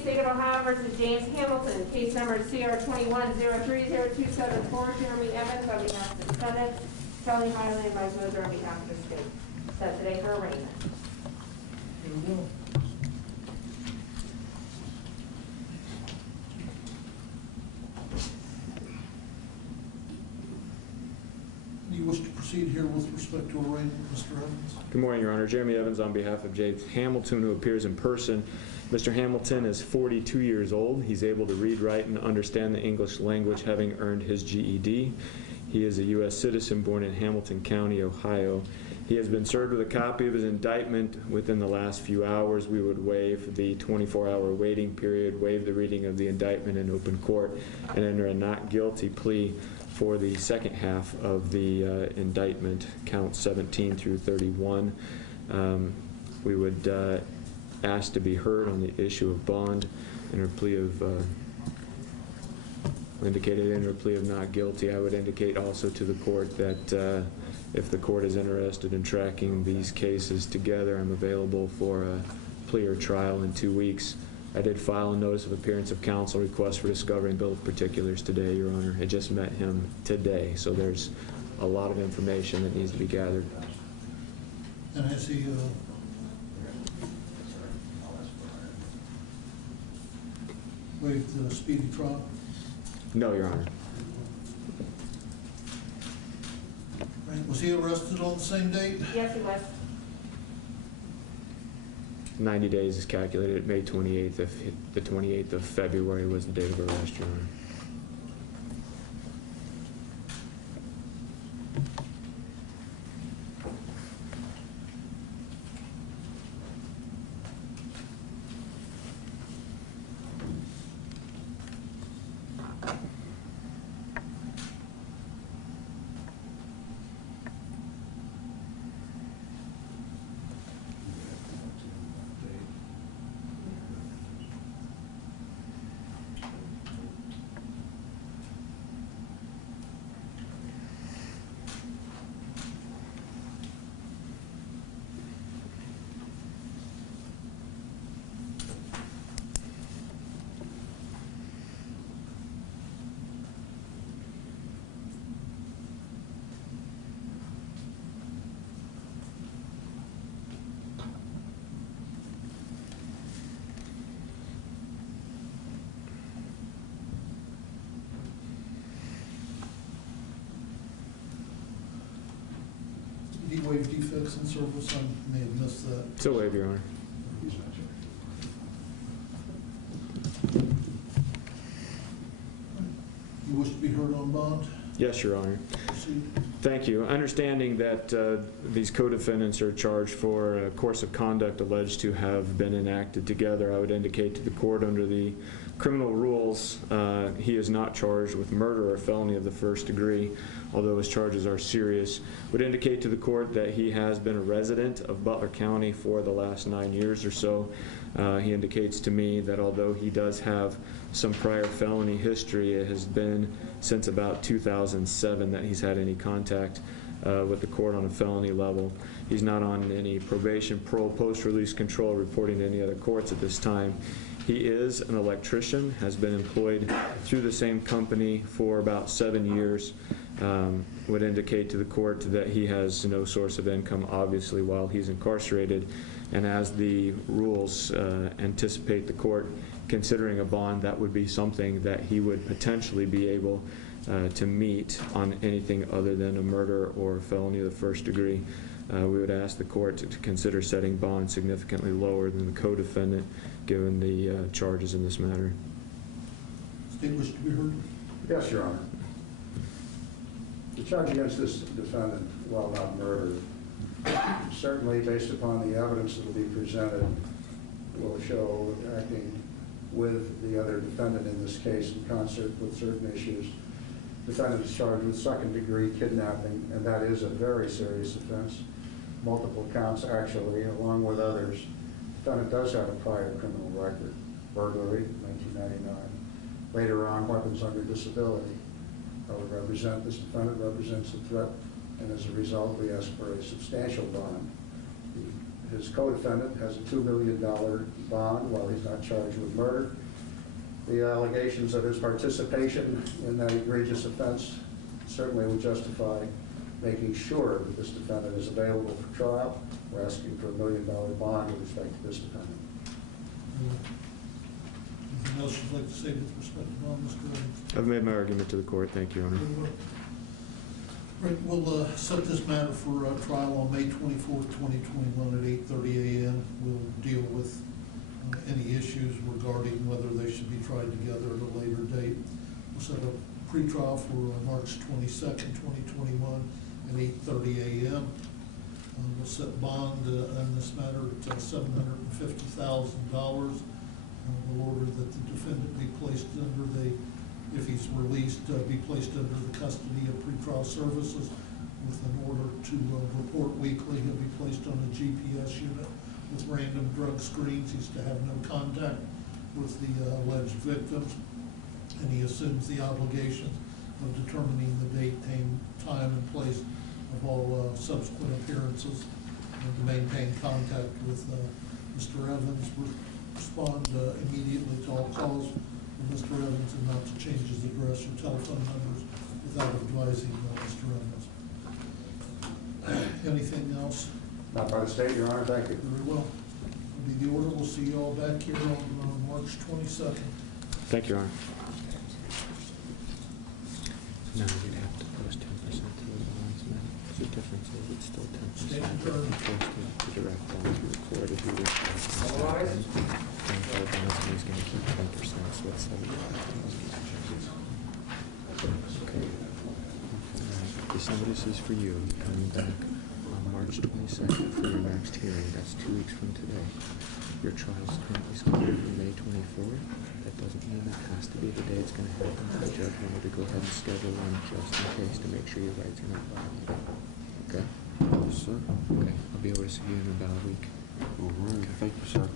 State of Ohio versus James Hamilton, case number CR21-030274, Jeremy Evans on behalf of the defendant, Kelly Highland and Vice Moser on behalf of the state. Set today for arraignment. Here we go. Do you wish to proceed here with respect to arraignment, Mr. Evans? Good morning, Your Honor. Jeremy Evans on behalf of James Hamilton, who appears in person. Mr. Hamilton is 42 years old. He's able to read, write, and understand the English language, having earned his GED. He is a U.S. citizen born in Hamilton County, Ohio. He has been served with a copy of his indictment within the last few hours. We would waive the 24-hour waiting period, waive the reading of the indictment in open court, and enter a not guilty plea for the second half of the indictment, counts 17 through 31. We would ask to be heard on the issue of bond, enter a plea of indicated enter a plea of not guilty. I would indicate also to the court that if the court is interested in tracking these cases together, I'm available for a plea or trial in 2 weeks. I did file a notice of appearance of counsel request for discovery and bill of particulars today, Your Honor. I just met him today, so there's a lot of information that needs to be gathered. And has he waived the speedy trial? No, Your Honor. Right. Was he arrested on the same date? Yes, he was. 90 days is calculated at May 28th. If the 28th of February was the date of arrest, Your Honor. Did he waive defects in service? I may have missed that. So waive, Your Honor. You wish to be heard on bond? Yes, Your Honor. Proceed. Thank you. Understanding that these co-defendants are charged for a course of conduct alleged to have been enacted together, I would indicate to the court under the criminal rules he is not charged with murder or felony of the first degree, although his charges are serious. Would indicate to the court that he has been a resident of Butler County for the last 9 years or so. He indicates to me that although he does have some prior felony history, it has been since about 2007 that he's had any contact with the court on a felony level. He's not on any probation, parole, post-release control, reporting to any other courts at this time. He is an electrician, has been employed through the same company for about 7 years. Would indicate to the court that he has no source of income, obviously, while he's incarcerated. And as the rules anticipate the court considering a bond, that would be something that he would potentially be able to meet on anything other than a murder or a felony of the first degree. We would ask the court to consider setting bond significantly lower than the co-defendant, given the charges in this matter. State wish to be heard? Yes, Your Honor. The charge against this defendant, while not murder, certainly based upon the evidence that will be presented, will show acting with the other defendant in this case in concert with certain issues. The defendant is charged with second-degree kidnapping, and that is a very serious offense. Multiple counts, actually, along with others. The defendant does have a prior criminal record, burglary, 1999. Later on, weapons under disability. This defendant represents a threat, and as a result, we ask for a substantial bond. The his co-defendant has a $2 million bond while he's not charged with murder. The allegations of his participation in that egregious offense certainly would justify making sure that this defendant is available for trial. We're asking for $1 million bond with respect to this defendant. Anything else you'd like to say with respect to bond, Mr. Evans? I've made my argument to the court. Thank you, Your Honor. Very well. Right, we'll set this matter for trial on May 24th, 2021 at 8:30 a.m. We'll deal with any issues regarding whether they should be tried together at a later date. We'll set up pretrial for March 22nd, 2021 at 8:30 a.m. We'll set bond on this matter at $750,000. We'll order that the defendant be placed under if he's released, be placed under the custody of pretrial services with an order to report weekly. He'll be placed on a GPS unit with random drug screens. He's to have no contact with the alleged victims, and he assumes the obligation of determining the date, time, and place of all subsequent appearances, and to maintain contact with Mr. Evans, respond immediately to all calls from Mr. Evans, and not to change his address or telephone numbers without advising Mr. Evans. Anything else? Not by the state, Your Honor. Thank you. Very well. That'll be the order. We'll see you all back here on March 22nd. Thank you, Your Honor. No, you'd have to post 10% to the bonds, man. The difference is it's still 10%. Stand adjourned. To direct them to record if you wish. Otherwise? And the bonds, he's going to keep 10%, so it's okay. December, this is for you. You're coming back on March 22nd for your next hearing. That's 2 weeks from today. Your trial is currently scheduled for May 24th. That doesn't mean that has to be the day it's going to happen. The judge wanted to go ahead and schedule one just in case to make sure your rights are not violated. Okay? Yes, sir. Okay. I'll be able to see you in about a week. All right. Thank you, sir.